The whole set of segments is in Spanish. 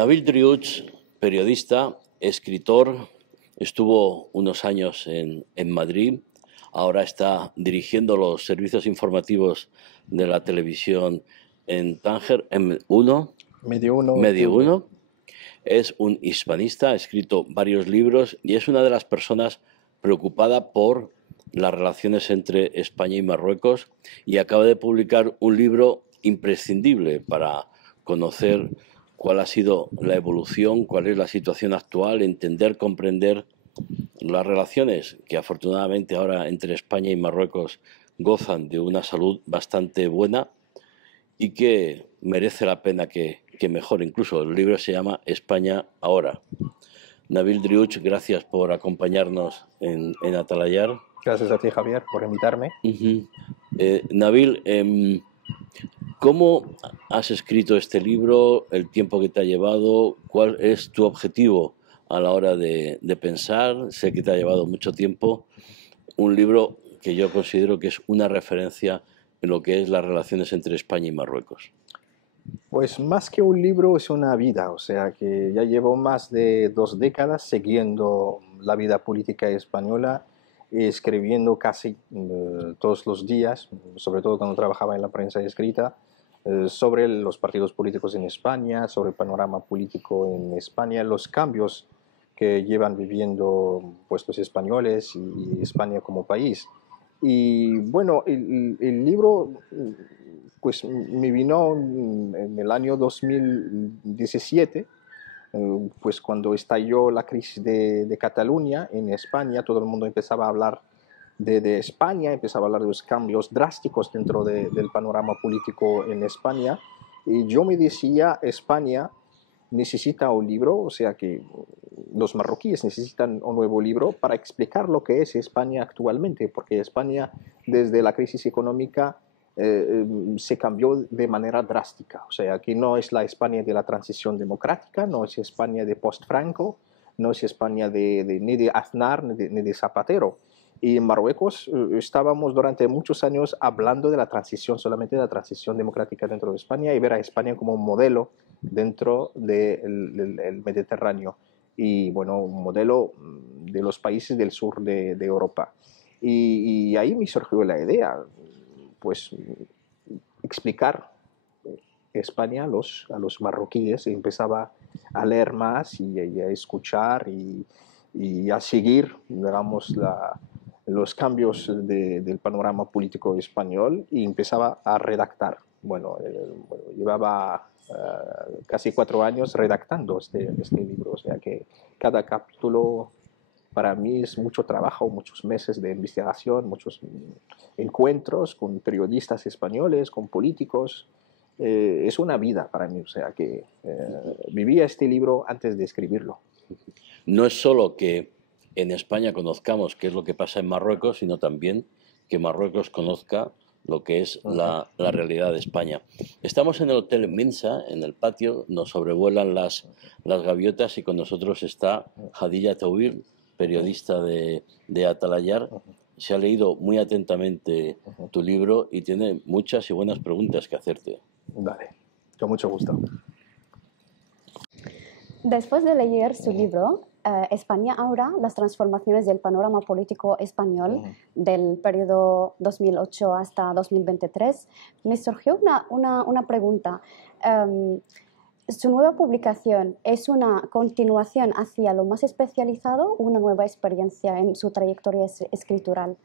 Nabil Driouch, periodista, escritor, estuvo unos años en Madrid, ahora está dirigiendo los servicios informativos de la televisión en Tánger, en Medio Uno, Medio TV. Uno. Es un hispanista, ha escrito varios libros y es una de las personas preocupada por las relaciones entre España y Marruecos, y acaba de publicar un libro imprescindible para conocer cuál ha sido la evolución, cuál es la situación actual, entender, comprender las relaciones que afortunadamente ahora entre España y Marruecos gozan de una salud bastante buena y que merece la pena que mejore. Incluso el libro se llama España ahora. Nabil Driouch, gracias por acompañarnos en Atalayar. Gracias a ti, Javier, por invitarme. Nabil, ¿cómo has escrito este libro? ¿El tiempo que te ha llevado? ¿Cuál es tu objetivo a la hora de pensar? Sé que te ha llevado mucho tiempo. Un libro que yo considero que es una referencia en lo que es las relaciones entre España y Marruecos. Pues más que un libro es una vida, o sea que ya llevo más de 2 décadas siguiendo la vida política española, escribiendo casi todos los días, sobre todo cuando trabajaba en la prensa escrita, sobre los partidos políticos en España, sobre el panorama político en España, los cambios que llevan viviendo pues, los españoles y España como país. Y bueno, el libro pues me vino en el año 2017, pues cuando estalló la crisis de Cataluña en España, todo el mundo empezaba a hablar de España, empezaba a hablar de los cambios drásticos dentro del panorama político en España, y yo me decía, España necesita un libro, o sea que los marroquíes necesitan un nuevo libro para explicar lo que es España actualmente, porque España desde la crisis económica se cambió de manera drástica. O sea, que no es la España de la transición democrática, no es España de post-Franco, no es España ni de Aznar ni de Zapatero. Y en Marruecos estábamos durante muchos años hablando de la transición, solamente de la transición democrática dentro de España, y ver a España como un modelo dentro del Mediterráneo y, bueno, un modelo de los países del sur de Europa. Y ahí me surgió la idea, pues, explicar España a los marroquíes, y empezaba a leer más y a escuchar y a seguir, digamos, los cambios del panorama político español, y empezaba a redactar. Bueno, llevaba casi 4 años redactando este libro, o sea que cada capítulo para mí es mucho trabajo, muchos meses de investigación, muchos encuentros con periodistas españoles, con políticos. Es una vida para mí, o sea que vivía este libro antes de escribirlo. No es solo que en España conozcamos qué es lo que pasa en Marruecos, sino también que Marruecos conozca lo que es la realidad de España. Estamos en el Hotel Minsa, en el patio, nos sobrevuelan las gaviotas y con nosotros está Hadilla Tawil, periodista de Atalayar. Se ha leído muy atentamente tu libro y tiene muchas y buenas preguntas que hacerte. Vale, con mucho gusto. Después de leer su libro, España ahora, las transformaciones del panorama político español del periodo 2008 hasta 2023, me surgió una pregunta. ¿Su nueva publicación es una continuación hacia lo más especializado o una nueva experiencia en su trayectoria escritural?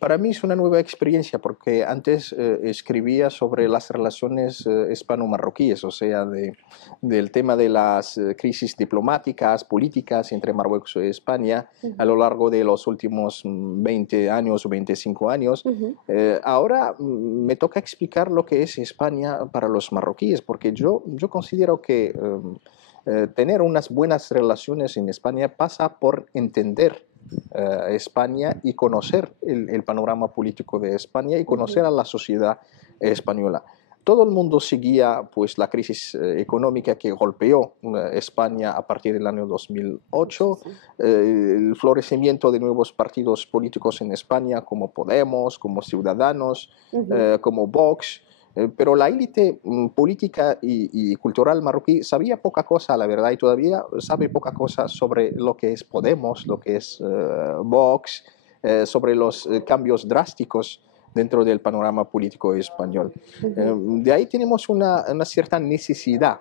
Para mí es una nueva experiencia, porque antes escribía sobre las relaciones hispano-marroquíes, o sea, del tema de las crisis diplomáticas, políticas entre Marruecos y España a lo largo de los últimos 20 años o 25 años. Ahora me toca explicar lo que es España para los marroquíes, porque yo considero que tener unas buenas relaciones en España pasa por entender España y conocer el panorama político de España y conocer a la sociedad española. Todo el mundo seguía pues, la crisis económica que golpeó España a partir del año 2008, el florecimiento de nuevos partidos políticos en España como Podemos, como Ciudadanos, como Vox. pero la élite política y cultural marroquí sabía poca cosa, la verdad, y todavía sabe poca cosa sobre lo que es Podemos, lo que es Vox, sobre los cambios drásticos dentro del panorama político español. De ahí tenemos una cierta necesidad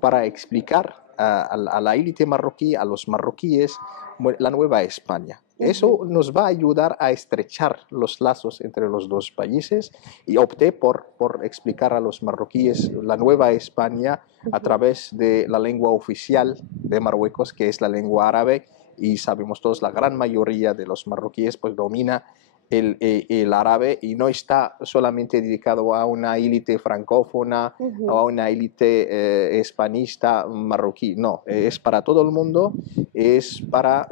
para explicar a la élite marroquí, a los marroquíes, la nueva España. Eso nos va a ayudar a estrechar los lazos entre los dos países y opté por explicar a los marroquíes la nueva España a través de la lengua oficial de Marruecos, que es la lengua árabe, y sabemos todos, la gran mayoría de los marroquíes pues domina el árabe y no está solamente dedicado a una élite francófona o a una élite hispanista marroquí, no, es para todo el mundo, es para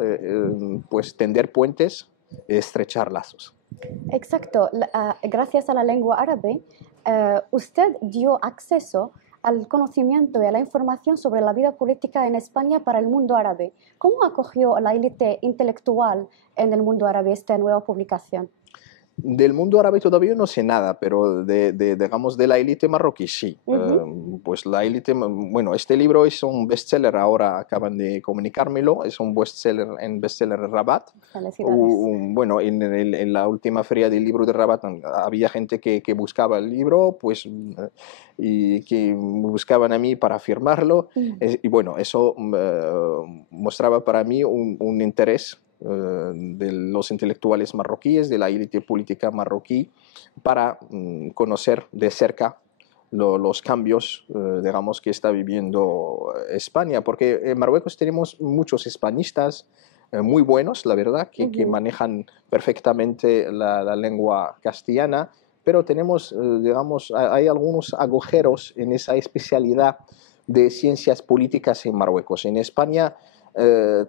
pues tender puentes, estrechar lazos. Exacto. Gracias a la lengua árabe, usted dio acceso al conocimiento y a la información sobre la vida política en España para el mundo árabe. ¿Cómo acogió la élite intelectual en el mundo árabe esta nueva publicación? Del mundo árabe todavía no sé nada, pero digamos de la élite marroquí sí. Pues la élite, bueno, este libro es un bestseller, ahora acaban de comunicármelo, es un bestseller en Bestseller Rabat. Bueno, en la última feria del libro de Rabat había gente que buscaba el libro, pues, y que me buscaban a mí para firmarlo, y bueno, eso mostraba para mí un interés de los intelectuales marroquíes, de la élite política marroquí, para conocer de cerca los cambios, digamos, que está viviendo España, porque en Marruecos tenemos muchos hispanistas muy buenos, la verdad, que manejan perfectamente la lengua castellana, pero tenemos, digamos, hay algunos agujeros en esa especialidad de ciencias políticas en Marruecos. En España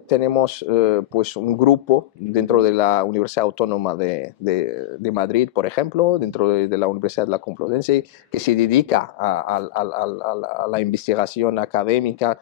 tenemos pues un grupo dentro de la Universidad Autónoma de Madrid, por ejemplo, dentro de la Universidad de la Complutense, que se dedica a la investigación académica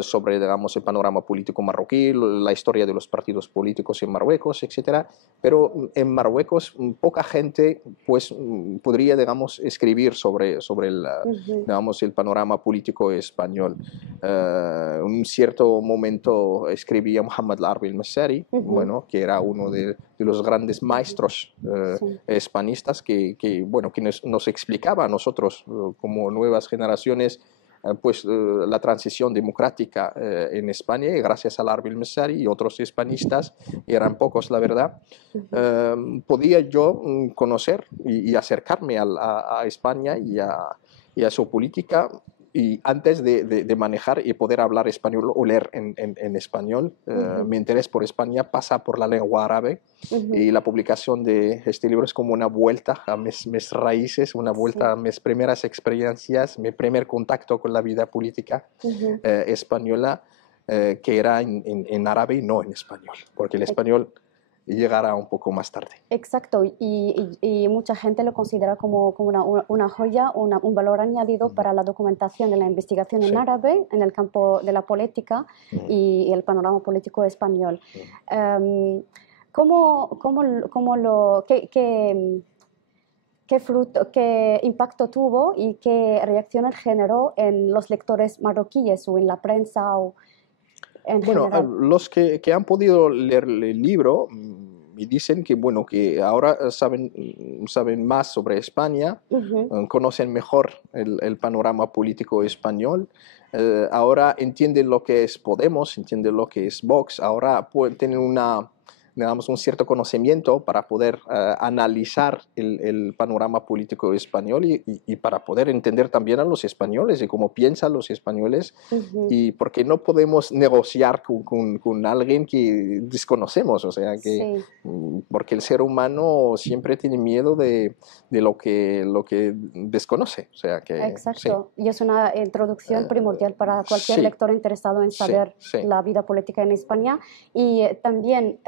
sobre, digamos, el panorama político marroquí, la historia de los partidos políticos en Marruecos, etcétera. Pero en Marruecos poca gente pues, podría, digamos, escribir sobre el, digamos, el panorama político español. En un cierto momento escribía Mohamed Larbi el-Messari, bueno, que era uno de los grandes maestros hispanistas que bueno, que nos explicaba a nosotros como nuevas generaciones pues la transición democrática en España, y gracias a Larbi el-Messari y otros hispanistas, eran pocos la verdad, podía yo conocer y acercarme a España y a su política, y antes de manejar y poder hablar español o leer en español. Mi interés por España pasa por la lengua árabe, y la publicación de este libro es como una vuelta a mis raíces, una vuelta a mis primeras experiencias, mi primer contacto con la vida política española, que era en árabe y no en español, porque el español llegará un poco más tarde. Exacto, y mucha gente lo considera como una joya, un valor añadido para la documentación de la investigación en árabe, en el campo de la política y el panorama político español. ¿Qué impacto tuvo y qué reacciones generó en los lectores marroquíes o en la prensa o en general? Los que han podido leer el libro me dicen que, bueno, que ahora saben más sobre España, conocen mejor el panorama político español, ahora entienden lo que es Podemos, entienden lo que es Vox, ahora tienen digamos, un cierto conocimiento para poder analizar el panorama político español y para poder entender también a los españoles y cómo piensan los españoles, y porque no podemos negociar con alguien que desconocemos, o sea, que, porque el ser humano siempre tiene miedo de lo que desconoce. O sea, que, exacto, y es una introducción primordial para cualquier lector interesado en saber la vida política en España. Y también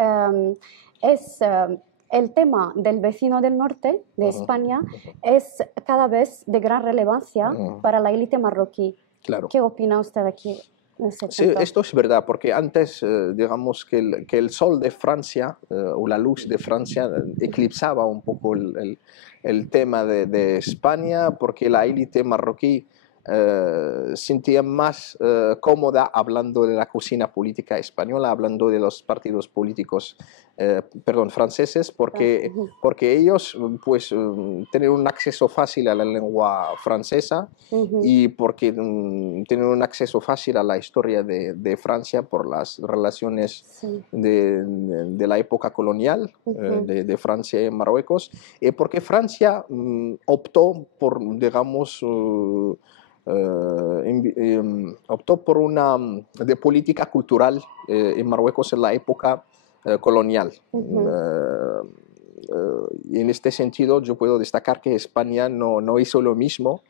el tema del vecino del norte de España es cada vez de gran relevancia para la élite marroquí. Claro. ¿Qué opina usted aquí? ese Sí, punto. esto es verdad, porque antes, digamos que el sol de Francia o la luz de Francia eclipsaba un poco el tema de España, porque la élite marroquí sentía más cómoda hablando de la cocina política española, hablando de los partidos políticos, perdón, franceses, porque ellos pues tienen un acceso fácil a la lengua francesa y porque tienen un acceso fácil a la historia de Francia por las relaciones Sí. de la época colonial de Francia y Marruecos, y porque Francia optó por, digamos, optó por una de política cultural en Marruecos en la época colonial. Y en este sentido yo puedo destacar que España no hizo lo mismo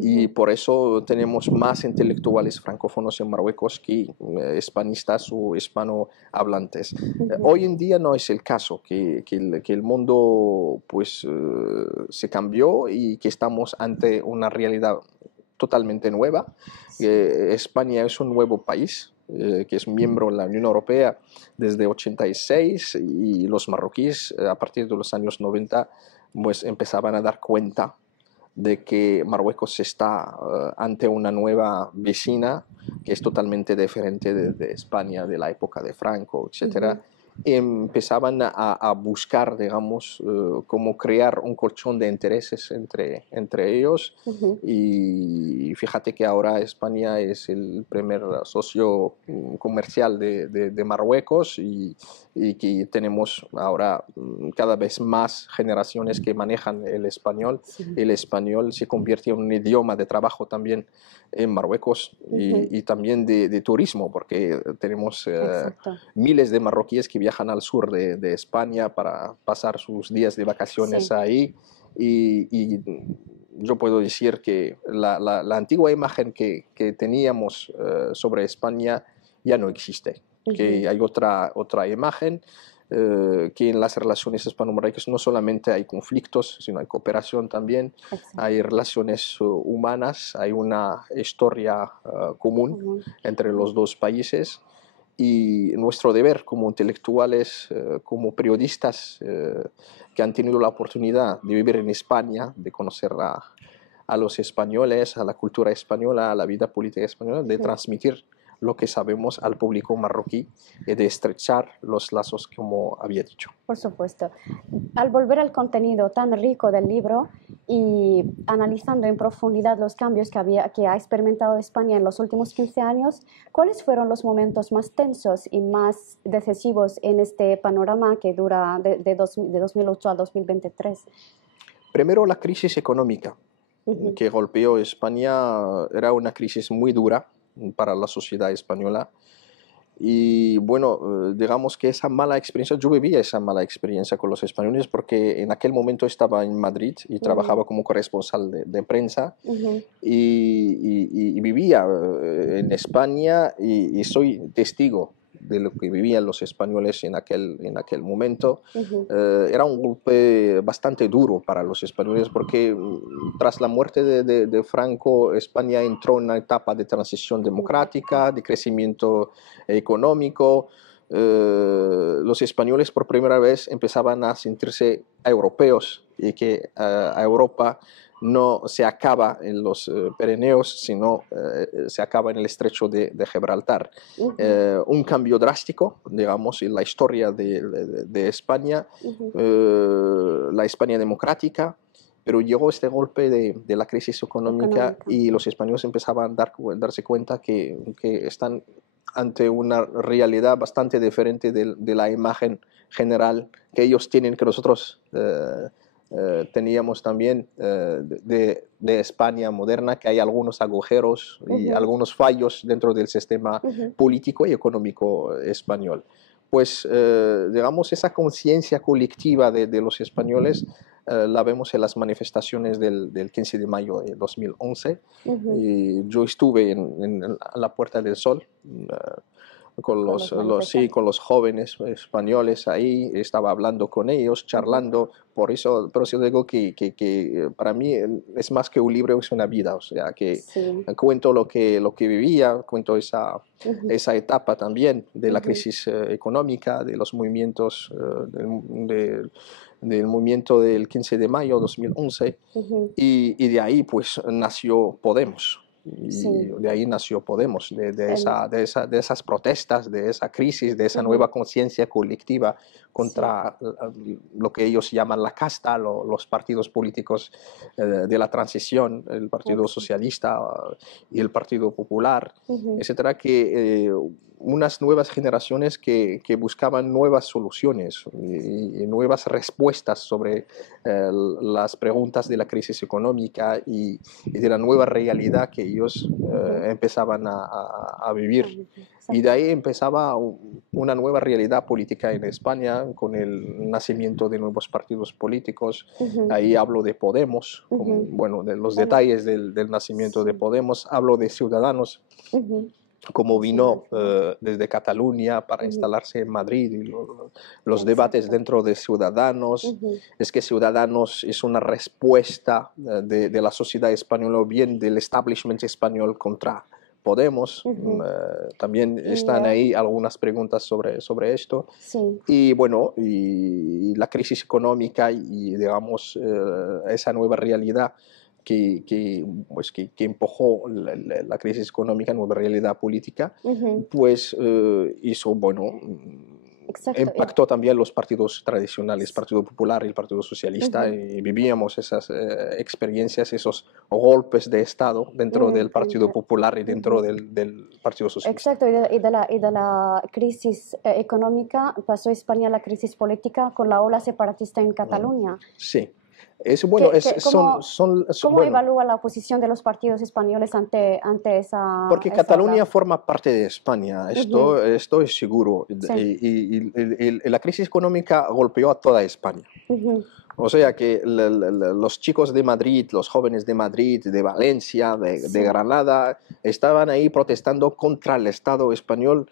y por eso tenemos más intelectuales francófonos en Marruecos que hispanistas o hispanohablantes. Hoy en día no es el caso, que el mundo pues, se cambió y que estamos ante una realidad totalmente nueva. España es un nuevo país que es miembro de la Unión Europea desde 86 y los marroquíes a partir de los años 90 pues empezaban a dar cuenta de que Marruecos está ante una nueva vecina que es totalmente diferente de España, de la época de Franco, etc. Empezaban a buscar, digamos, cómo crear un colchón de intereses entre ellos. Y fíjate que ahora España es el primer socio comercial de Marruecos y que tenemos ahora cada vez más generaciones que manejan el español. Sí. El español se convierte en un idioma de trabajo también en Marruecos y también de turismo, porque tenemos miles de marroquíes que viajan al sur de España para pasar sus días de vacaciones ahí y yo puedo decir que la antigua imagen que teníamos sobre España ya no existe, que hay otra imagen, que en las relaciones hispano-marroquíes no solamente hay conflictos, sino hay cooperación también, hay relaciones humanas, hay una historia común entre los dos países. Y nuestro deber como intelectuales, como periodistas que han tenido la oportunidad de vivir en España, de conocer a los españoles, a la cultura española, a la vida política española, de transmitir lo que sabemos al público marroquí y de estrechar los lazos, como había dicho. Por supuesto. Al volver al contenido tan rico del libro y analizando en profundidad los cambios que ha experimentado España en los últimos 15 años, ¿cuáles fueron los momentos más tensos y más decisivos en este panorama que dura de 2008 a 2023? Primero, la crisis económica que golpeó España era una crisis muy dura para la sociedad española. Y bueno, digamos que esa mala experiencia, yo vivía esa mala experiencia con los españoles porque en aquel momento estaba en Madrid y trabajaba como corresponsal de prensa y vivía en España y soy testigo de lo que vivían los españoles en aquel momento. Era un golpe bastante duro para los españoles porque tras la muerte de Franco, España entró en una etapa de transición democrática, de crecimiento económico. Los españoles por primera vez empezaban a sentirse europeos y que a Europa no se acaba en los Pirineos, sino se acaba en el estrecho de Gibraltar. Un cambio drástico, digamos, en la historia de España, la España democrática, pero llegó este golpe de la crisis económica y los españoles empezaban a darse cuenta que están ante una realidad bastante diferente de la imagen general que ellos tienen, que nosotros teníamos también de España moderna, que hay algunos agujeros y algunos fallos dentro del sistema político y económico español. Pues, digamos, esa conciencia colectiva de los españoles la vemos en las manifestaciones del 15 de mayo de 2011. Y yo estuve en la Puerta del Sol, Con los sí, manifestantes. con los jóvenes españoles ahí, estaba hablando con ellos, charlando, por eso digo que para mí es más que un libro, es una vida, o sea, que Sí. cuento lo que vivía, cuento Ujú, esa etapa también de la ujú, crisis económica, de los movimientos, del movimiento del 15 de mayo de 2011, ujú. y de ahí pues nació Podemos. Y Sí. de ahí nació Podemos, El- de esas protestas, de esa crisis, de esa ujú, nueva conciencia colectiva sí. contra lo que ellos llaman la casta, los partidos políticos de la transición, el Partido Exacto. Socialista y el Partido Popular, Ujú, etcétera, que unas nuevas generaciones que buscaban nuevas soluciones y nuevas respuestas sobre las preguntas de la crisis económica y de la nueva realidad que ellos ujú. empezaban a vivir. Y de Exacto. ahí empezaba una nueva realidad política en España con el nacimiento de nuevos partidos políticos. Ujú, Ahí hablo de Podemos, ujú. bueno, de los El- detalles del nacimiento de sí. Podemos. Hablo de Ciudadanos, Ujú. como Sí, vino Nacional. desde Cataluña para Ujú. instalarse en Madrid y los debates Exacto. dentro de Ciudadanos. Ujú, Es que Ciudadanos es una respuesta de la sociedad española o bien del establishment español contra Podemos. ujú. También Y están ahí algunas preguntas sobre esto. sí. Y bueno, y la crisis económica y digamos esa nueva realidad que empujó la crisis económica, nueva realidad política, Ujú. pues hizo, bueno, Exacto. impactó también los partidos tradicionales, Partido Popular y el Partido Socialista, Ujú. y vivíamos esas experiencias, esos golpes de Estado dentro del Partido Popular y dentro Ujú. del Partido Socialista. Exacto, y de la crisis económica pasó España a la crisis política con la ola separatista en Mm, Cataluña. sí, es bueno, ¿Cómo bueno. evalúa la posición de los partidos españoles ante Porque esa ola? Cataluña forma parte de España, Ujú. esto es seguro. Sí. Y la crisis económica golpeó a toda España. Ujú. O sea que los chicos de Madrid, los jóvenes de Madrid, de Valencia, de Sí. Granada, estaban ahí protestando contra el Estado español,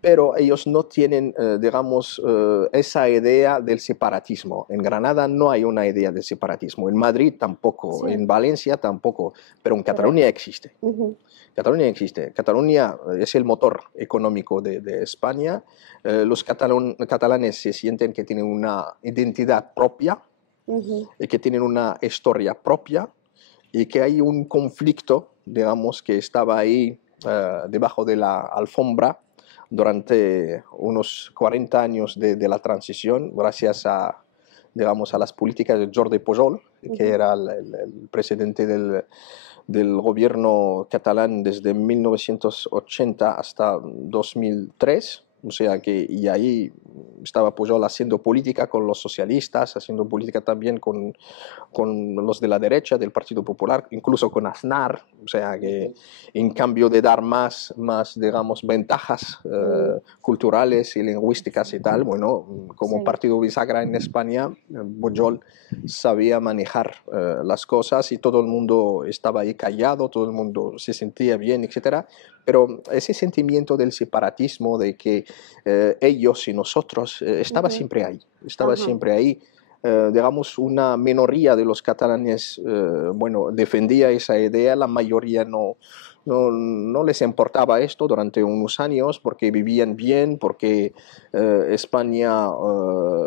pero ellos no tienen, digamos, esa idea del separatismo. En Granada no hay una idea de separatismo, en Madrid tampoco, Sí. en Valencia tampoco, pero en Pero, Cataluña existe. ujú. Cataluña existe. Cataluña es el motor económico de España. Los catalanes se sienten que tienen una identidad propia, Ujú. que tienen una historia propia y que hay un conflicto, digamos, que estaba ahí debajo de la alfombra durante unos 40 años de la transición, gracias a, digamos, a las políticas de Jordi Pujol, que Ujú. era el presidente del gobierno catalán desde 1980 hasta 2003. O sea que, y ahí estaba Pujol haciendo política con los socialistas, haciendo política también con los de la derecha del Partido Popular, incluso con Aznar. O sea que en cambio de dar digamos, ventajas Mm, culturales y lingüísticas y tal, bueno, como sí. partido bisagra en España, Pujol sabía manejar las cosas y todo el mundo estaba ahí callado, todo el mundo se sentía bien, etcétera. Pero ese sentimiento del separatismo, de que ellos y nosotros, estaba Ujú. siempre ahí, estaba Ajá. siempre ahí. Digamos, una minoría de los catalanes, bueno, defendía esa idea, la mayoría no les importaba esto durante unos años porque vivían bien, porque España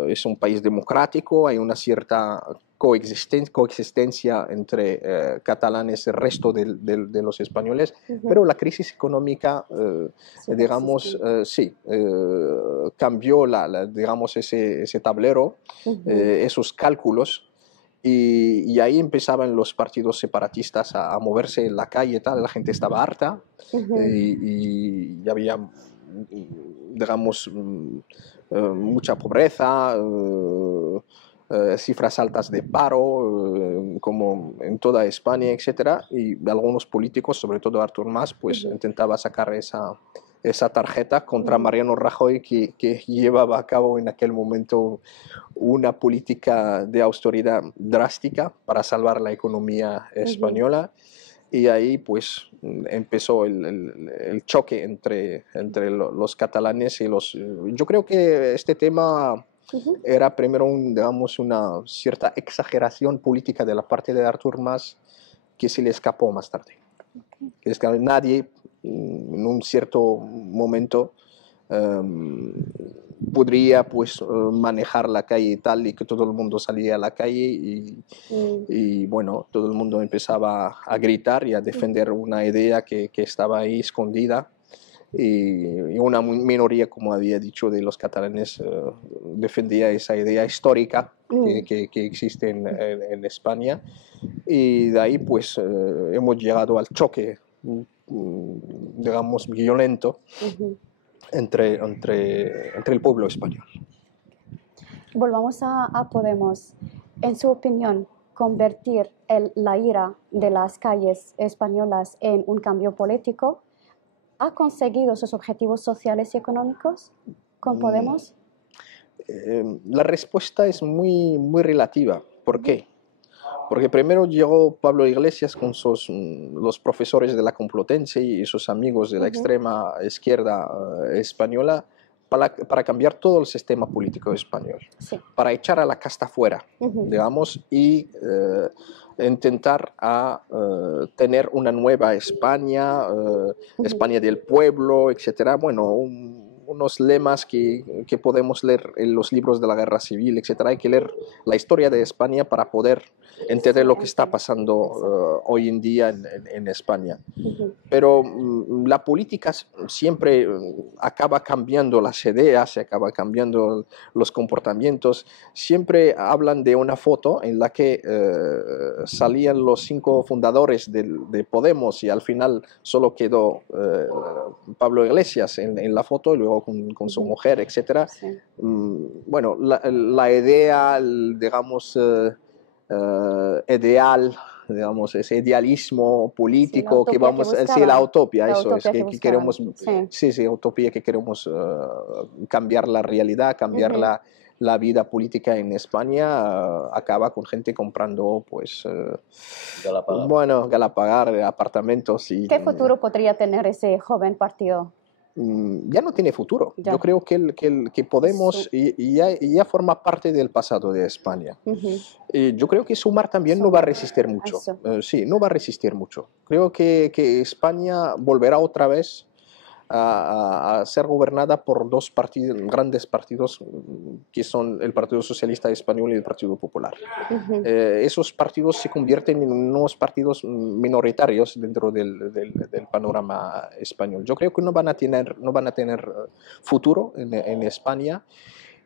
es un país democrático, hay una cierta coexistencia entre catalanes y el resto de los españoles, pero Ujú. la crisis económica, Sigue digamos, existiendo. sí, cambió digamos, ese tablero, Ujú. esos cálculos. Y ahí empezaban los partidos separatistas a moverse en la calle, tal, la gente estaba harta Ujú. y había, digamos, mucha pobreza, cifras altas de paro, como en toda España, etcétera, y algunos políticos, sobre todo Artur Mas, pues Ujú. intentaba sacar esa tarjeta contra Ujú. Mariano Rajoy, que llevaba a cabo en aquel momento una política de austeridad drástica para salvar la economía Ujú. española. y ahí pues empezó el choque entre los catalanes y los... Yo creo que este tema era primero, digamos, una cierta exageración política de la parte de Artur Mas que se le escapó más tarde. Es que nadie en un cierto momento podría pues manejar la calle y tal, y que todo el mundo salía a la calle y bueno, todo el mundo empezaba a gritar y a defender una idea que estaba ahí escondida, y una minoría, como había dicho, de los catalanes defendía esa idea histórica que existe en España, y de ahí pues hemos llegado al choque, digamos, violento entre el pueblo español. Volvamos a Podemos. En su opinión, convertir la ira de las calles españolas en un cambio político, ¿ha conseguido sus objetivos sociales y económicos con Podemos? La respuesta es muy, muy relativa. ¿Por qué? Porque primero llegó Pablo Iglesias con los profesores de la Complutense y sus amigos de la extrema izquierda española para cambiar todo el sistema político español, para echar a la casta fuera, digamos, y intentar tener una nueva España, España del pueblo, etc. Bueno, unos lemas que podemos leer en los libros de la Guerra Civil, etc. Hay que leer la historia de España para poder entender lo que está pasando hoy en día en España. Pero la política siempre acaba cambiando las ideas, se acaba cambiando los comportamientos. Siempre hablan de una foto en la que salían los 5 fundadores de Podemos y al final solo quedó Pablo Iglesias en la foto, y luego con su mujer, etc. Bueno, la idea, digamos, ideal, digamos, ese idealismo político que vamos, sí, la utopía, eso es, que queremos, sí, utopía, que queremos cambiar la realidad, cambiar la vida política en España, acaba con gente comprando, pues, Galapagar, apartamentos. ¿Qué futuro podría tener ese joven partido? Ya no tiene futuro. Yo creo que Podemos ya forma parte del pasado de España. Yo creo que Sumar también no va a resistir mucho. Sí, no va a resistir mucho. Creo que España volverá otra vez a ser gobernada por 2 grandes partidos, que son el Partido Socialista Español y el Partido Popular. Esos partidos se convierten en unos partidos minoritarios dentro del panorama español. Yo creo que no van a tener futuro en España.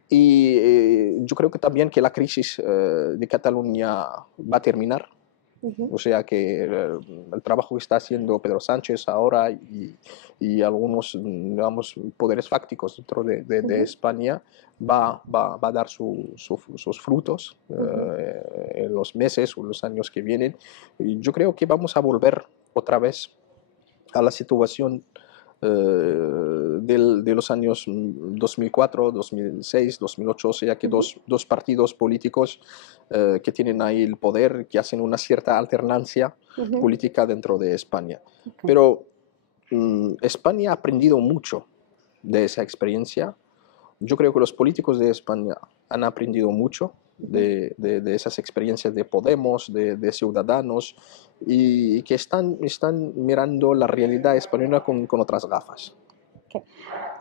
Y yo creo que también que la crisis de Cataluña va a terminar. O sea que el trabajo que está haciendo Pedro Sánchez ahora y algunos, digamos, poderes fácticos dentro de España va a dar sus frutos en los meses o los años que vienen. Y yo creo que vamos a volver otra vez a la situación de los años 2004, 2006, 2008, o sea que dos partidos políticos que tienen ahí el poder, que hacen una cierta alternancia política dentro de España. Pero España ha aprendido mucho de esa experiencia. Yo creo que los políticos de España han aprendido mucho de esas experiencias de Podemos, de Ciudadanos, y que están mirando la realidad española con otras gafas.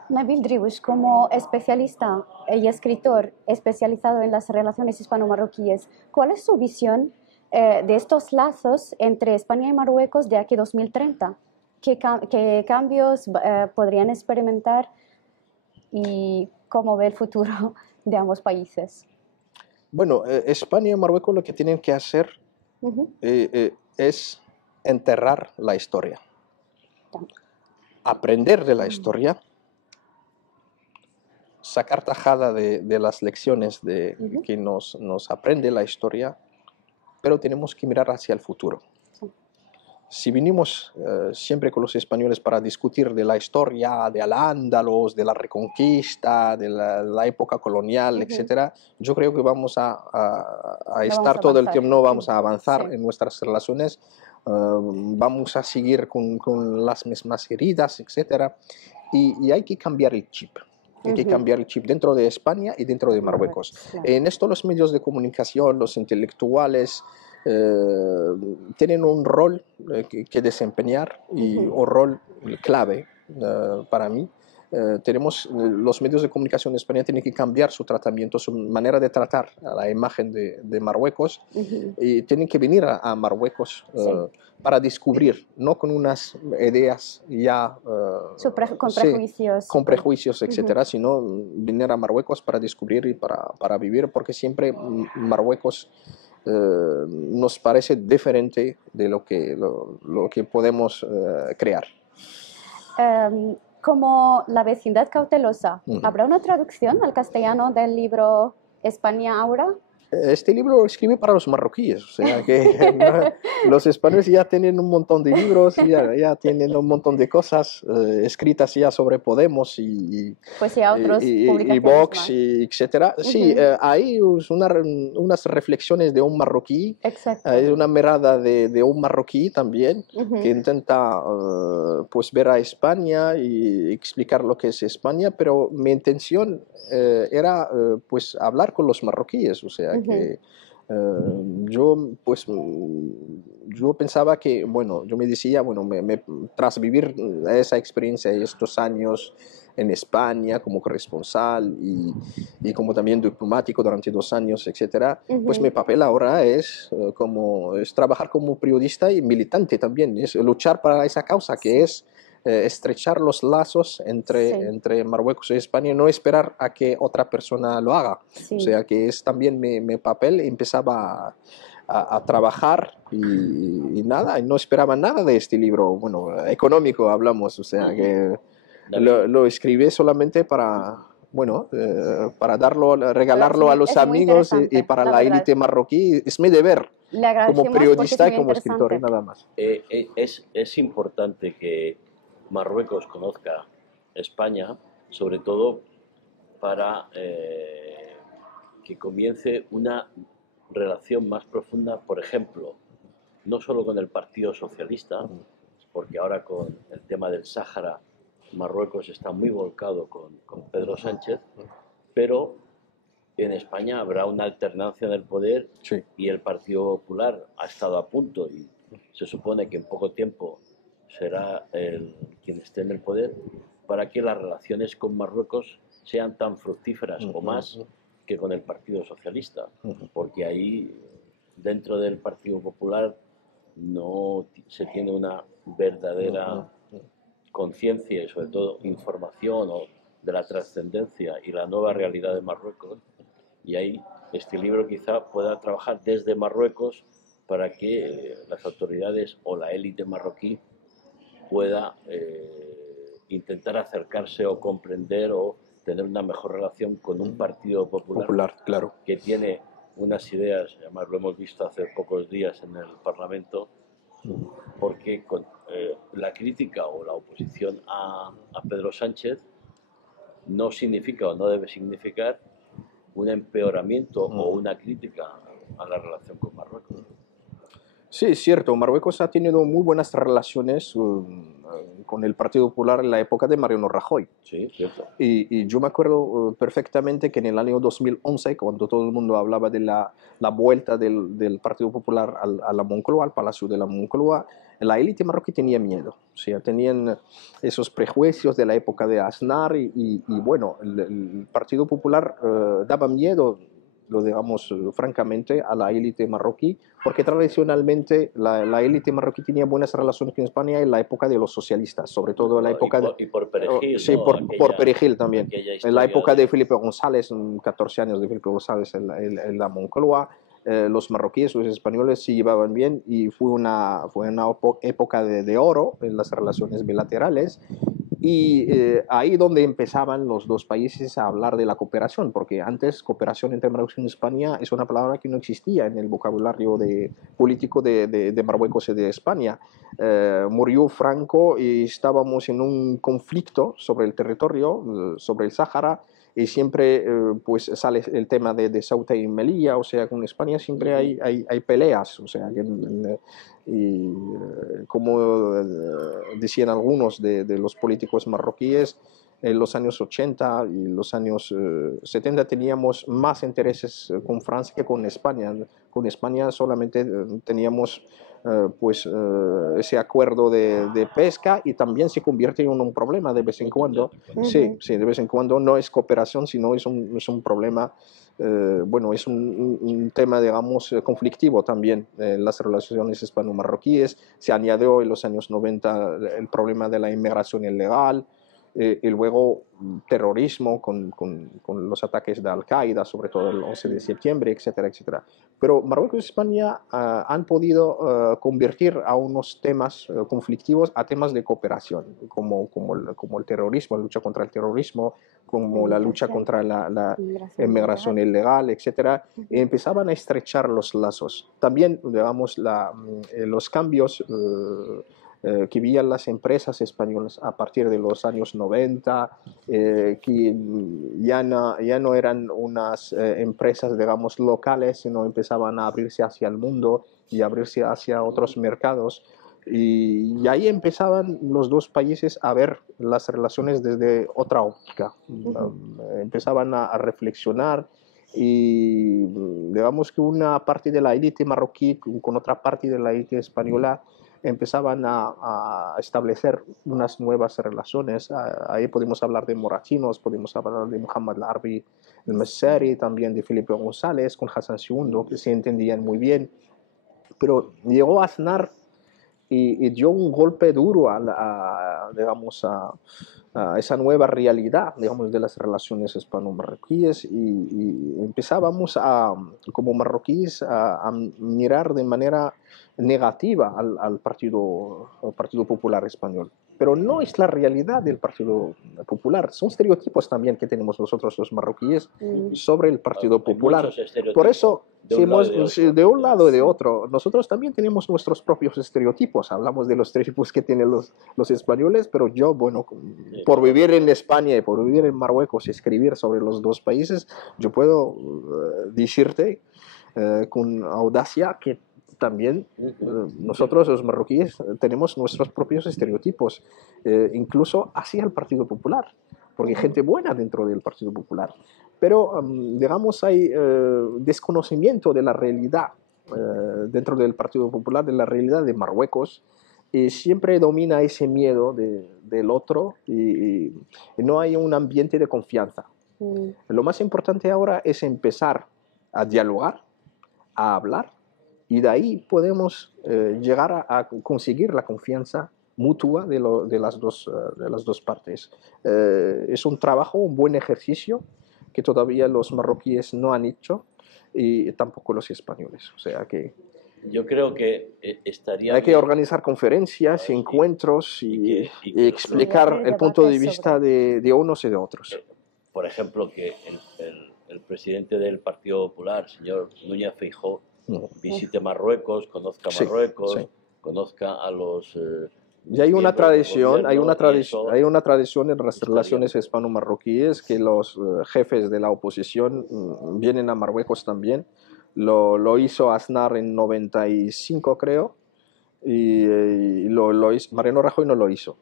Nabil Driouech, como especialista y escritor especializado en las relaciones hispano-marroquíes, ¿cuál es su visión de estos lazos entre España y Marruecos de aquí a 2030? ¿Qué cambios podrían experimentar y cómo ve el futuro de ambos países? Bueno, España y Marruecos lo que tienen que hacer es enterrar la historia, aprender de la historia, sacar tajada de las lecciones que nos aprende la historia, pero tenemos que mirar hacia el futuro. Si vinimos siempre con los españoles para discutir de la historia de Al-Ándalus, de la Reconquista, de la época colonial, etc., yo creo que vamos a estar todo el tiempo, no vamos a avanzar en nuestras relaciones, vamos a seguir con las mismas heridas, etcétera. Y hay que cambiar el chip. Hay que cambiar el chip dentro de España y dentro de Marruecos. Claro. En esto los medios de comunicación, los intelectuales, tienen un rol que desempeñar y un rol clave para mí. Los medios de comunicación en España tienen que cambiar su tratamiento, su manera de tratar a la imagen de Marruecos y tienen que venir a Marruecos para descubrir, no con unas ideas ya Con prejuicios. con prejuicios, etcétera, sino venir a Marruecos para descubrir y para vivir, porque siempre Marruecos nos parece diferente de lo que podemos crear. Como La vecindad cautelosa, ¿habrá una traducción al castellano del libro España ahora? Este libro lo escribí para los marroquíes, o sea que los españoles ya tienen un montón de libros, ya tienen un montón de cosas escritas ya sobre Podemos pues ya otros y Vox, y etcétera. Sí, hay unas reflexiones de un marroquí, hay una mirada de un marroquí también, que intenta pues ver a España y explicar lo que es España, pero mi intención era pues hablar con los marroquíes, o sea que yo pensaba que, bueno, yo me decía, bueno, tras vivir esa experiencia y estos años en España como corresponsal y como también diplomático durante 2 años, etcétera, pues mi papel ahora es trabajar como periodista y militante también, es luchar para esa causa que es estrechar los lazos entre Marruecos y España y no esperar a que otra persona lo haga. O sea que es también mi papel. Empezaba a trabajar y nada, y no esperaba nada de este libro, bueno, económico hablamos, o sea que lo escribí solamente para... Bueno, para regalarlo a los amigos y para la élite marroquí. Es mi deber como periodista y como escritor y nada más. Es importante que Marruecos conozca España, sobre todo para que comience una relación más profunda, por ejemplo, no solo con el Partido Socialista, porque ahora con el tema del Sáhara, Marruecos está muy volcado con Pedro Sánchez, pero en España habrá una alternancia en el poder y el Partido Popular ha estado a punto y se supone que en poco tiempo será quien esté en el poder, para que las relaciones con Marruecos sean tan fructíferas o más que con el Partido Socialista, porque ahí dentro del Partido Popular no se tiene una verdadera conciencia y sobre todo información de la trascendencia y la nueva realidad de Marruecos, y ahí este libro quizá pueda trabajar desde Marruecos para que las autoridades o la élite marroquí pueda intentar acercarse o comprender o tener una mejor relación con un Partido Popular claro, que tiene unas ideas, además lo hemos visto hace pocos días en el Parlamento, porque con la crítica o la oposición a Pedro Sánchez no significa o no debe significar un empeoramiento o una crítica a la relación con Marruecos. Sí, es cierto. Marruecos ha tenido muy buenas relaciones con el Partido Popular en la época de Mariano Rajoy. Sí, cierto. Y yo me acuerdo perfectamente que en el año 2011, cuando todo el mundo hablaba de la vuelta del Partido Popular a la Moncloa, al Palacio de la Moncloa, la élite marroquí tenía miedo. O sea, tenían esos prejuicios de la época de Aznar y bueno, el Partido Popular daba miedo, lo digamos francamente, a la élite marroquí, porque tradicionalmente la élite marroquí tenía buenas relaciones con España en la época de los socialistas, sobre todo en la época y por Perejil, sí, ¿no? por Perejil también, en la época de Felipe González, 14 años de Felipe González en la Moncloa. Los marroquíes, los españoles se llevaban bien y fue una época de oro en las relaciones bilaterales. Y ahí donde empezaban los dos países a hablar de la cooperación, porque antes cooperación entre Marruecos y España es una palabra que no existía en el vocabulario político de Marruecos y de España. Murió Franco y estábamos en un conflicto sobre el territorio, sobre el Sáhara, y siempre pues sale el tema de Ceuta y Melilla, o sea, con España siempre hay peleas, o sea, como decían algunos de los políticos marroquíes, en los años 80 y los años 70 teníamos más intereses con Francia que con España. Con España solamente teníamos ese acuerdo de pesca, y también se convierte en un problema de vez en cuando. Sí, sí, de vez en cuando no es cooperación, sino es un problema. Bueno, es un tema, digamos, conflictivo también en las relaciones hispano-marroquíes. Se añadió en los años 90 el problema de la inmigración ilegal, y luego terrorismo con los ataques de Al-Qaeda, sobre todo el 11 de septiembre, etcétera, etcétera. Pero Marruecos y España han podido convertir a unos temas conflictivos a temas de cooperación, como el terrorismo, la lucha contra el terrorismo, como la lucha contra la inmigración ilegal, etcétera, y empezaban a estrechar los lazos. También, digamos, los cambios que veían las empresas españolas a partir de los años 90, que ya no eran unas empresas, digamos, locales, sino empezaban a abrirse hacia el mundo y abrirse hacia otros mercados. Y ahí empezaban los dos países a ver las relaciones desde otra óptica. Empezaban a reflexionar, y digamos que una parte de la élite marroquí con otra parte de la élite española empezaban a establecer unas nuevas relaciones. Ahí podemos hablar de moratinos, podemos hablar de Muhammad al-Arbi el-Messeri, también de Felipe González, con Hassan II, que se entendían muy bien. Pero llegó Aznar y dio un golpe duro digamos, a esa nueva realidad, digamos, de las relaciones hispano-marroquíes, y empezábamos como marroquíes a mirar de manera negativa al Partido Popular Español. Pero no es la realidad del Partido Popular, son estereotipos también que tenemos nosotros los marroquíes sobre el Partido Popular. Por eso, de un lado y de otro, nosotros también tenemos nuestros propios estereotipos. Hablamos de los estereotipos que tienen los españoles, pero yo, bueno, por vivir en España y por vivir en Marruecos y escribir sobre los dos países, yo puedo decirte con audacia que también nosotros los marroquíes tenemos nuestros propios estereotipos, incluso hacia el Partido Popular, porque hay gente buena dentro del Partido Popular. Pero, digamos, hay desconocimiento de la realidad dentro del Partido Popular, de la realidad de Marruecos, y siempre domina ese miedo del otro, y no hay un ambiente de confianza. Lo más importante ahora es empezar a dialogar, a hablar, y de ahí podemos llegar a conseguir la confianza mutua de las dos partes. Es un trabajo, un buen ejercicio que todavía los marroquíes no han hecho, y tampoco los españoles. O sea que yo creo que hay que organizar conferencias, encuentros y explicar el punto de vista de unos y de otros. Por ejemplo, que el presidente del Partido Popular, señor Núñez Feijóo, visite Marruecos, conozca Marruecos, conozca a los... Y hay una tradición, hay una tradición en las relaciones hispano-marroquíes, que los jefes de la oposición vienen a Marruecos también. Lo hizo Aznar en 95, creo, y lo hizo, Mariano Rajoy no lo hizo.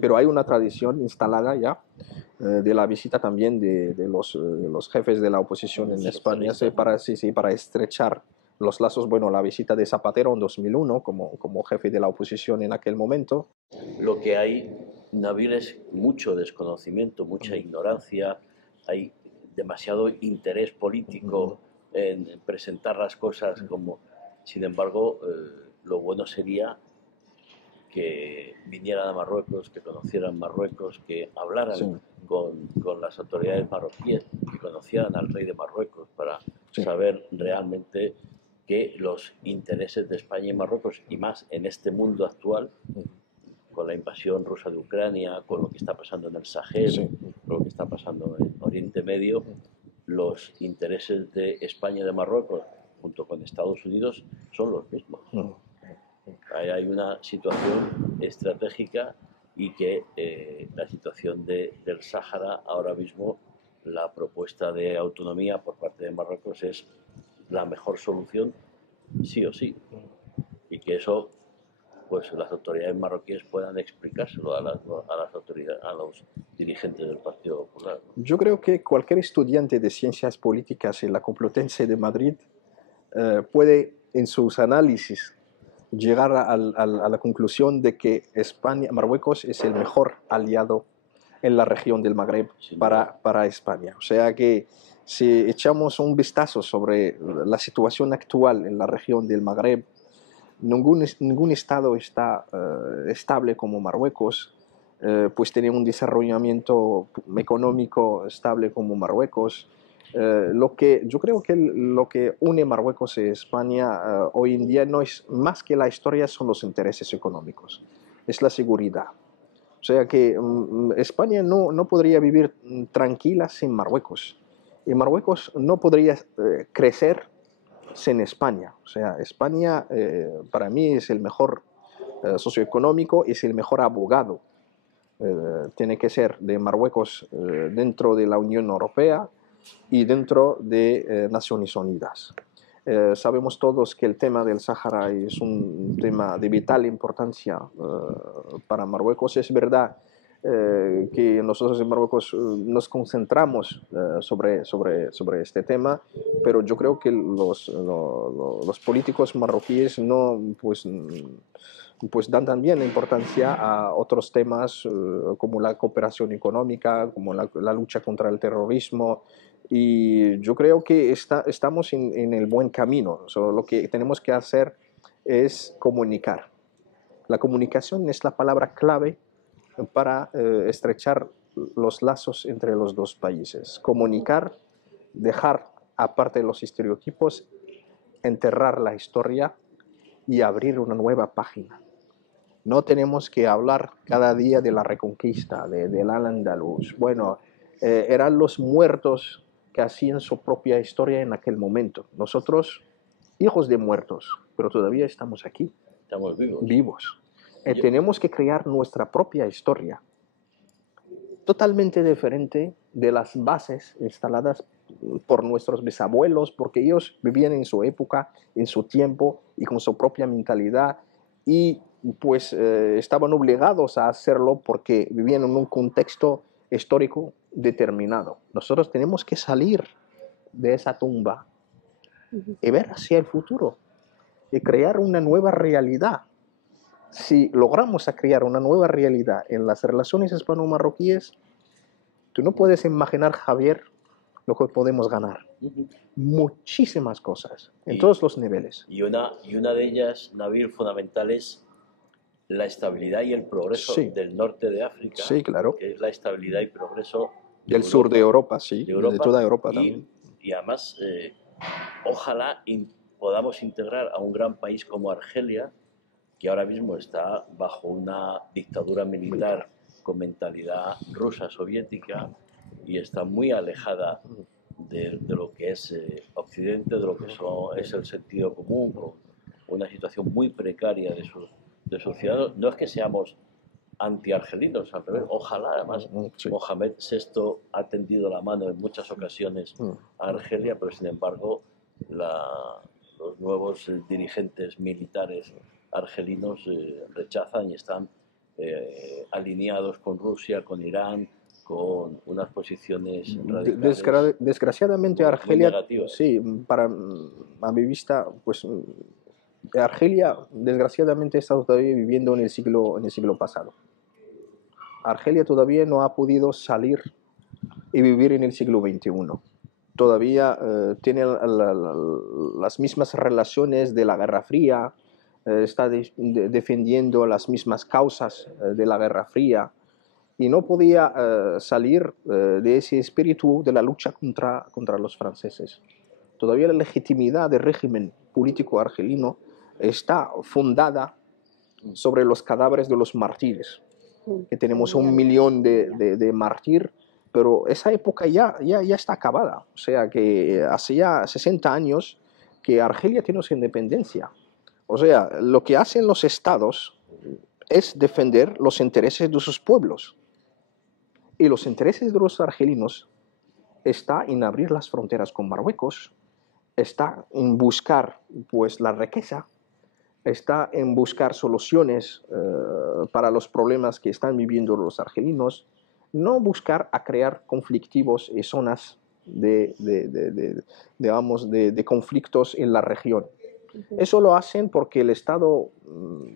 Pero hay una tradición instalada ya de la visita también de los jefes de la oposición en España, para estrechar los lazos. Bueno, la visita de Zapatero en 2001 como jefe de la oposición en aquel momento. Lo que hay, Nabil, es mucho desconocimiento, mucha ignorancia, hay demasiado interés político en presentar las cosas como... Sin embargo, lo bueno sería que vinieran a Marruecos, que conocieran Marruecos, que hablaran con las autoridades marroquíes, que conocieran al rey de Marruecos para saber realmente que los intereses de España y Marruecos, y más en este mundo actual, con la invasión rusa de Ucrania, con lo que está pasando en el Sahel, con lo que está pasando en Oriente Medio, los intereses de España y de Marruecos, junto con Estados Unidos, son los mismos. Hay una situación estratégica y que la situación del Sáhara ahora mismo, la propuesta de autonomía por parte de Marruecos es la mejor solución, sí o sí, y que eso, pues las autoridades marroquíes puedan explicárselo a las autoridades, a los dirigentes del Partido Popular, ¿no? Yo creo que cualquier estudiante de ciencias políticas en la Complutense de Madrid puede, en sus análisis, llegar a la conclusión de que Marruecos es el mejor aliado en la región del Magreb para España. O sea que si echamos un vistazo sobre la situación actual en la región del Magreb, ningún estado está estable como Marruecos, pues tiene un desarrollamiento económico estable como Marruecos. Yo creo que lo que une Marruecos y España hoy en día no es más que la historia, son los intereses económicos, es la seguridad. O sea que España no podría vivir tranquila sin Marruecos, y Marruecos no podría crecer sin España. O sea, España para mí es el mejor socioeconómico, es el mejor abogado. Tiene que ser de Marruecos dentro de la Unión Europea y dentro de Naciones Unidas. Sabemos todos que el tema del Sáhara es un tema de vital importancia para Marruecos. Es verdad que nosotros en Marruecos nos concentramos sobre este tema, pero yo creo que los políticos marroquíes no, pues dan también importancia a otros temas como la cooperación económica, como la lucha contra el terrorismo, y yo creo que estamos en el buen camino. Lo que tenemos que hacer es comunicar. La comunicación es la palabra clave para estrechar los lazos entre los dos países. Comunicar, dejar aparte los estereotipos, enterrar la historia y abrir una nueva página. No tenemos que hablar cada día de la Reconquista, del Al-Ándalus. Bueno, eran los muertos que hacían su propia historia en aquel momento. Nosotros, hijos de muertos, pero todavía estamos aquí. Estamos vivos. Vivos. Tenemos que crear nuestra propia historia, totalmente diferente de las bases instaladas por nuestros bisabuelos, porque ellos vivían en su época, en su tiempo y con su propia mentalidad, y pues estaban obligados a hacerlo porque vivían en un contexto histórico determinado. Nosotros tenemos que salir de esa tumba y ver hacia el futuro y crear una nueva realidad. Si logramos crear una nueva realidad en las relaciones hispano-marroquíes, tú no puedes imaginar, Javier, lo que podemos ganar. Muchísimas cosas, en todos los niveles. Y una de ellas, Nabil, fundamental es la estabilidad y el progreso del norte de África. Sí, claro. Que es la estabilidad y progreso del sur de Europa, sí, de toda Europa también. Y además, ojalá podamos integrar a un gran país como Argelia, que ahora mismo está bajo una dictadura militar con mentalidad rusa soviética y está muy alejada de lo que es Occidente, de lo que es el sentido común, con una situación muy precaria de sus ciudadanos. No es que seamos anti-argelinos, al revés. Ojalá, además, Mohamed VI ha tendido la mano en muchas ocasiones a Argelia, pero sin embargo los nuevos dirigentes militares argelinos rechazan y están alineados con Rusia, con Irán, con unas posiciones radicales. Desgraciadamente Argelia, sí, a mi vista, pues Argelia desgraciadamente está todavía viviendo en el siglo pasado. Argelia todavía no ha podido salir y vivir en el siglo XXI. Todavía tiene las mismas relaciones de la Guerra Fría, está defendiendo las mismas causas de la Guerra Fría y no podía salir de ese espíritu de la lucha contra los franceses. Todavía la legitimidad del régimen político argelino está fundada sobre los cadáveres de los mártires, que tenemos 1 millón de mártires, pero esa época ya está acabada. O sea que hace ya 60 años que Argelia tiene su independencia. O sea, lo que hacen los estados es defender los intereses de sus pueblos. Y los intereses de los argelinos está en abrir las fronteras con Marruecos, está en buscar pues, la riqueza, está en buscar soluciones para los problemas que están viviendo los argelinos, no buscar a crear conflictivos y zonas digamos, de conflictos en la región. Eso lo hacen porque el Estado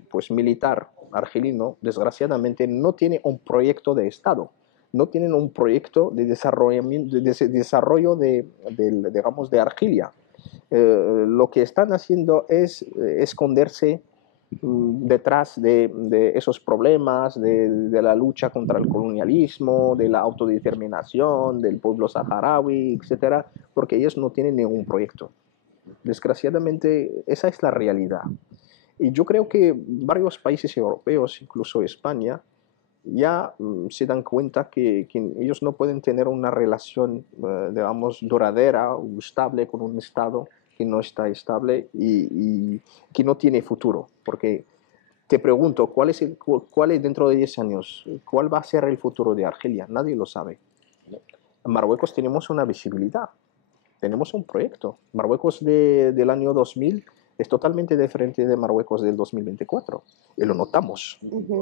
pues, militar argelino, desgraciadamente, no tiene un proyecto de Estado, no tienen un proyecto de desarrollo digamos, de Argelia. Lo que están haciendo es esconderse detrás de esos problemas, de la lucha contra el colonialismo, de la autodeterminación del pueblo saharaui, etcétera, porque ellos no tienen ningún proyecto. Desgraciadamente, esa es la realidad. Y yo creo que varios países europeos, incluso España, ya se dan cuenta que ellos no pueden tener una relación, digamos, duradera o estable con un Estado que no está estable y que no tiene futuro. Porque te pregunto, ¿cuál es dentro de 10 años? ¿Cuál va a ser el futuro de Argelia? Nadie lo sabe. En Marruecos tenemos una visibilidad, tenemos un proyecto. Marruecos del año 2000 es totalmente diferente de Marruecos del 2024. Y lo notamos.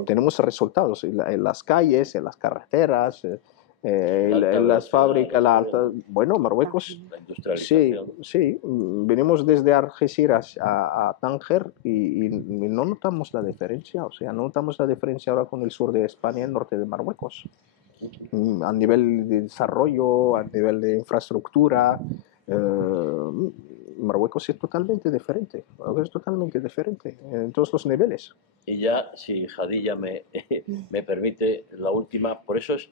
Tenemos resultados en las calles, en las carreteras, en las fábricas, la alta... Bueno, Marruecos... La industrialización. Sí, venimos desde Algeciras a Tánger y no notamos la diferencia. O sea, no notamos la diferencia ahora con el sur de España y el norte de Marruecos. A nivel de desarrollo, a nivel de infraestructura... Marruecos es totalmente diferente. Marruecos es totalmente diferente en todos los niveles. Y ya, si Jadilla me permite, la última, por eso es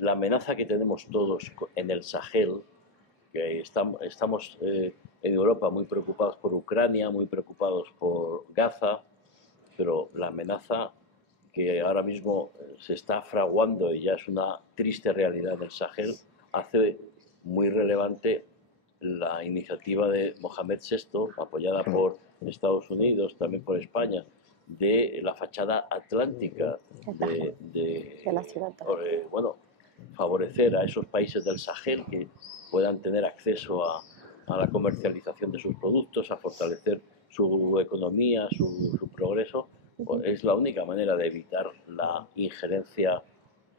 la amenaza que tenemos todos en el Sahel, que estamos en Europa muy preocupados por Ucrania, muy preocupados por Gaza, pero la amenaza que ahora mismo se está fraguando y ya es una triste realidad en el Sahel, hace muy relevante la iniciativa de Mohamed VI, apoyada por Estados Unidos, también por España, de la fachada atlántica, de la ciudad. Bueno, favorecer a esos países del Sahel que puedan tener acceso a la comercialización de sus productos, a fortalecer su economía, su progreso. Pues es la única manera de evitar la injerencia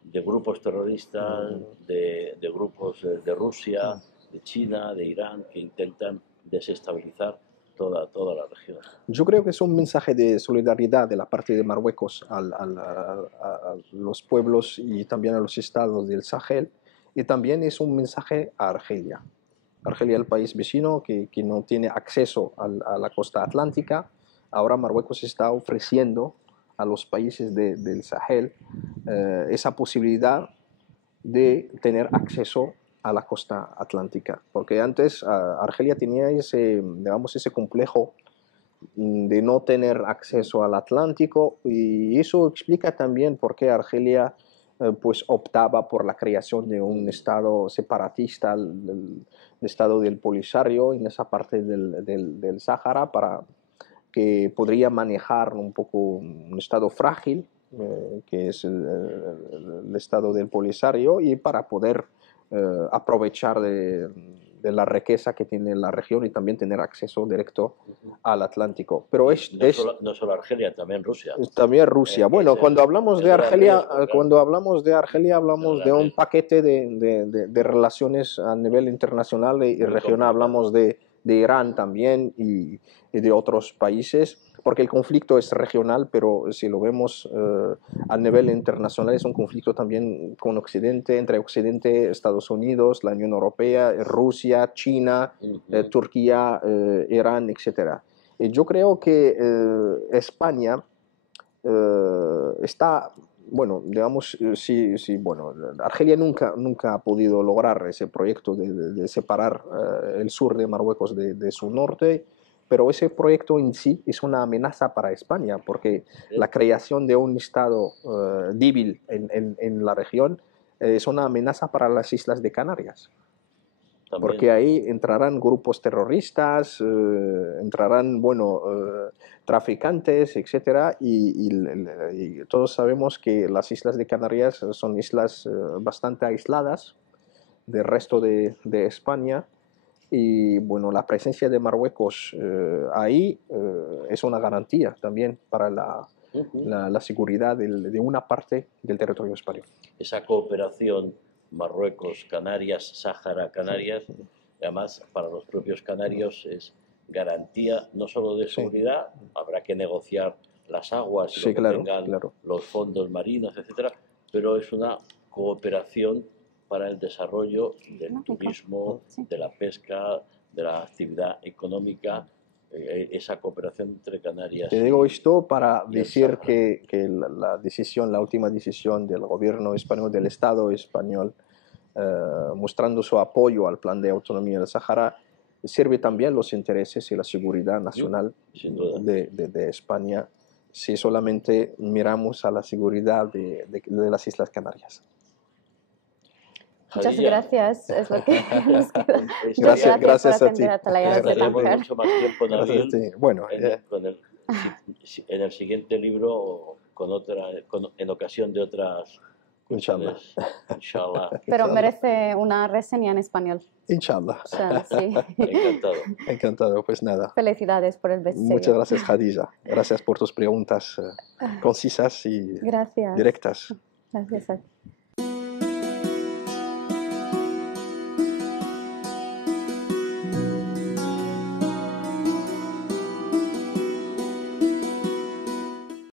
de grupos terroristas, de grupos de Rusia, de China, de Irán, que intentan desestabilizar toda la región. Yo creo que es un mensaje de solidaridad de la parte de Marruecos a los pueblos y también a los estados del Sahel, y también es un mensaje a Argelia. Argelia, el país vecino que no tiene acceso a la costa atlántica. Ahora Marruecos está ofreciendo a los países del Sahel esa posibilidad de tener acceso a la costa atlántica, porque antes Argelia tenía digamos, ese complejo de no tener acceso al Atlántico, y eso explica también por qué Argelia pues optaba por la creación de un estado separatista, el estado del Polisario en esa parte del Sáhara, para que podría manejar un poco un estado frágil, que es el estado del Polisario, y para poder aprovechar de la riqueza que tiene la región y también tener acceso directo al Atlántico. Pero no solo Argelia, también Rusia. También Rusia. Bueno, cuando hablamos de Argelia, hablamos de un paquete de relaciones a nivel internacional y regional. Hablamos de Irán también y de otros países, porque el conflicto es regional, pero si lo vemos a nivel internacional es un conflicto también con Occidente, entre Occidente, Estados Unidos, la Unión Europea, Rusia, China, Turquía, Irán, etc. Yo creo que España está, bueno, digamos, bueno, Argelia nunca ha podido lograr ese proyecto de separar el sur de Marruecos de su norte, pero ese proyecto en sí es una amenaza para España, porque la creación de un Estado débil en la región es una amenaza para las Islas de Canarias. también. Porque ahí entrarán grupos terroristas, entrarán, bueno, traficantes, etcétera, y todos sabemos que las islas de Canarias son islas bastante aisladas del resto de España, y bueno, la presencia de Marruecos ahí es una garantía también para la seguridad de una parte del territorio español. Esa cooperación Marruecos-Canarias, Sáhara-Canarias, además para los propios canarios es garantía no solo de seguridad, habrá que negociar las aguas y Sí, lo que claro, tengan claro. los fondos marinos, etcétera, pero es una cooperación para el desarrollo del turismo, de la pesca, de la actividad económica, esa cooperación entre Canarias. Te digo esto para y el decir Sáhara. que la última decisión del gobierno español, del Estado español, mostrando su apoyo al plan de autonomía del Sáhara, sirve también los intereses y la seguridad nacional Sin duda. de España, si solamente miramos a la seguridad de las Islas Canarias. Muchas Jadilla, gracias, es lo que nos queda. Muchas Gracias, gracias por a ti. atender a Talayas de Estaremos Tánger. mucho más tiempo, Gracias a Nabil, ti. Bueno, en el siguiente libro o en ocasión de otras Inshallah. cuestiones. Inshallah. Pero merece una reseña en español. Inshallah. O sea, sí. Encantado. Encantado, pues nada. Felicidades por el bestseller. Muchas gracias, Jadilla. Gracias por tus preguntas concisas y Gracias. directas. Gracias a ti.